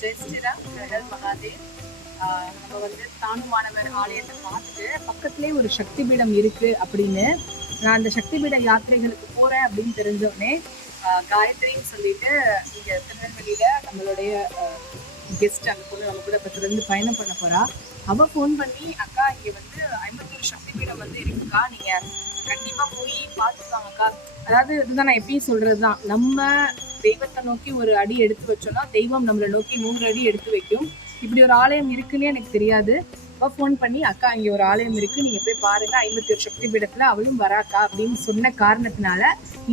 Jai Sriram, her Mahadev. நம்ம வந்து தானுமானவர் ஆலயத்தை பார்த்துட்டு பக்கத்துலேயே ஒரு சக்தி பீடம் இருக்கு அப்படின்னு நான் அந்த சக்தி பீட யாத்திரைகளுக்கு போறேன் அப்படின்னு தெரிஞ்சோடனே காயத்ரின்னு சொல்லிட்டு இங்க திருநெல்வேலியில நம்மளுடைய கெஸ்ட் அந்த பொண்ணு நம்ம கூட பக்கத்துலேருந்து பயணம் பண்ண போறா. அவ ஃபோன் பண்ணி, அக்கா இங்க வந்து 51 சக்தி பீடம் வந்து இருக்குக்கா, நீங்க கண்டிப்பா போய் பார்த்துக்காங்கக்கா. அதாவது இதுதான் நான் எப்பயும் சொல்றதுதான், நம்ம தெய்வத்தை நோக்கி ஒரு அடி எடுத்து வச்சோம்னா தெய்வம் நம்மளை நோக்கி 100 அடி எடுத்து வைக்கும். இப்படி ஒரு ஆலயம் இருக்குன்னு எனக்கு தெரியாது. அவ ஃபோன் பண்ணி, அக்கா இங்க ஒரு ஆலயம் இருக்கு, நீங்க போய் பாருங்க, 51 சக்தி பீடத்துல அவளும் வராக்கா அப்படின்னு சொன்ன காரணத்தினால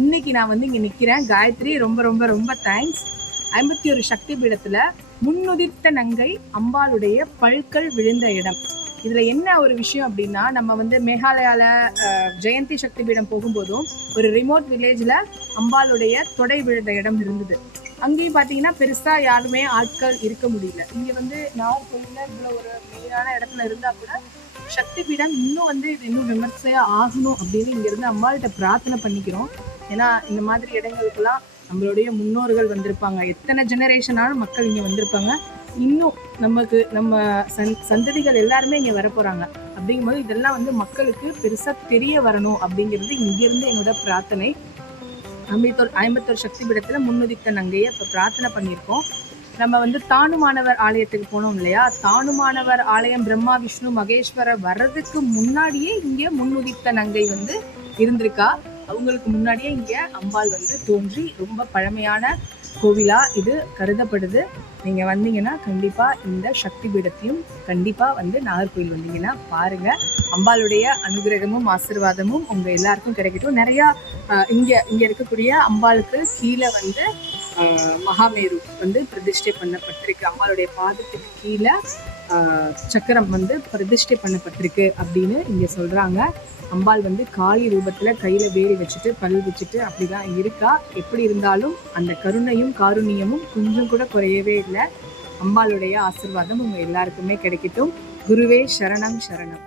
இன்னைக்கு நான் வந்து இங்க நிக்கிறேன். காயத்ரி, ரொம்ப ரொம்ப ரொம்ப தேங்க்ஸ். 51 சக்தி பீடத்துல முன்னுதித்த நங்கை அம்பாளுடைய பல்கள் விழுந்த இடம். இதுல என்ன ஒரு விஷயம் அப்படின்னா, நம்ம வந்து மேகாலயால ஜெயந்தி சக்தி பீடம் போகும்போதும் ஒரு ரிமோட் வில்லேஜ்ல அம்பாளுடைய தொடை விழுந்த இடம் இருந்தது. அங்கேயும் பாத்தீங்கன்னா பெருசா யாருமே ஆட்கள் இருக்க முடியல. இங்க வந்து நாகர்கோயில்ல இவ்வளவு ஒரு மெயினான இடத்துல இருந்தா கூட சக்தி பீடம் இன்னும் வந்து இது இன்னும் விமர்சையா ஆகணும் அப்படின்னு இங்க இருந்து அம்பாள்கிட்ட பிரார்த்தனை பண்ணிக்கிறோம். ஏன்னா இந்த மாதிரி இடங்களுக்கெல்லாம் நம்மளுடைய முன்னோர்கள் வந்திருப்பாங்க, எத்தனை ஜெனரேஷனாலும் மக்கள் இங்க வந்திருப்பாங்க, இன்னும் நமக்கு நம்ம சந்ததிகள் எல்லாருமே இங்க வர போறாங்க. அப்படிங்கும்போது இதெல்லாம் வந்து மக்களுக்கு பெருசா தெரிய வரணும் அப்படிங்கிறது இங்கிருந்து என்னோட பிரார்த்தனை. 51 சக்தி பீடத்துல முன்னுதித்த நங்கையை இப்ப பிரார்த்தனை பண்ணியிருக்கோம். நம்ம வந்து தானுமானவர் ஆலயத்துக்கு போனோம் இல்லையா, தானுமானவர் ஆலயம் பிரம்மா விஷ்ணு மகேஸ்வரர் வர்றதுக்கு முன்னாடியே இங்க முன்னுதித்த நங்கை வந்து இருந்திருக்கா. அவங்களுக்கு முன்னாடியே இங்க அம்பாள் வந்து தோன்றி ரொம்ப பழமையான கோவிலா இது கருதப்படுது. நீங்க வந்தீங்கன்னா கண்டிப்பா இந்த சக்தி பீடத்தையும் கண்டிப்பா வந்து நாகர்கோவில் வந்தீங்கன்னா பாருங்க. அம்பாளுடைய அனுகிரகமும் ஆசீர்வாதமும் உங்க எல்லாருக்கும் கிடைக்கட்டும். நிறைய இங்க இருக்கக்கூடிய அம்பாளுக்கு கீழே வந்து மகாமேரு வந்து பிரதிஷ்டை பண்ணப்பட்டிருக்கு. அம்பாளுடைய பாதத்துக்கு கீழே சக்கரம் வந்து பிரதிஷ்டை பண்ணப்பட்டிருக்கு அப்படின்னு இங்க சொல்றாங்க. அம்பாள் வந்து காளி ரூபத்துல கையில வேரி வச்சுட்டு பல் வச்சுட்டு அப்படிதான் இருக்கா. எப்படி இருந்தாலும் அந்த கருணையும் காருண்யமும் கொஞ்சம் கூட குறையவே இல்லை. அம்பாளுடைய ஆசீர்வாதம் உங்க எல்லாருக்குமே கிடைக்கட்டும். குருவே சரணம் சரணம்.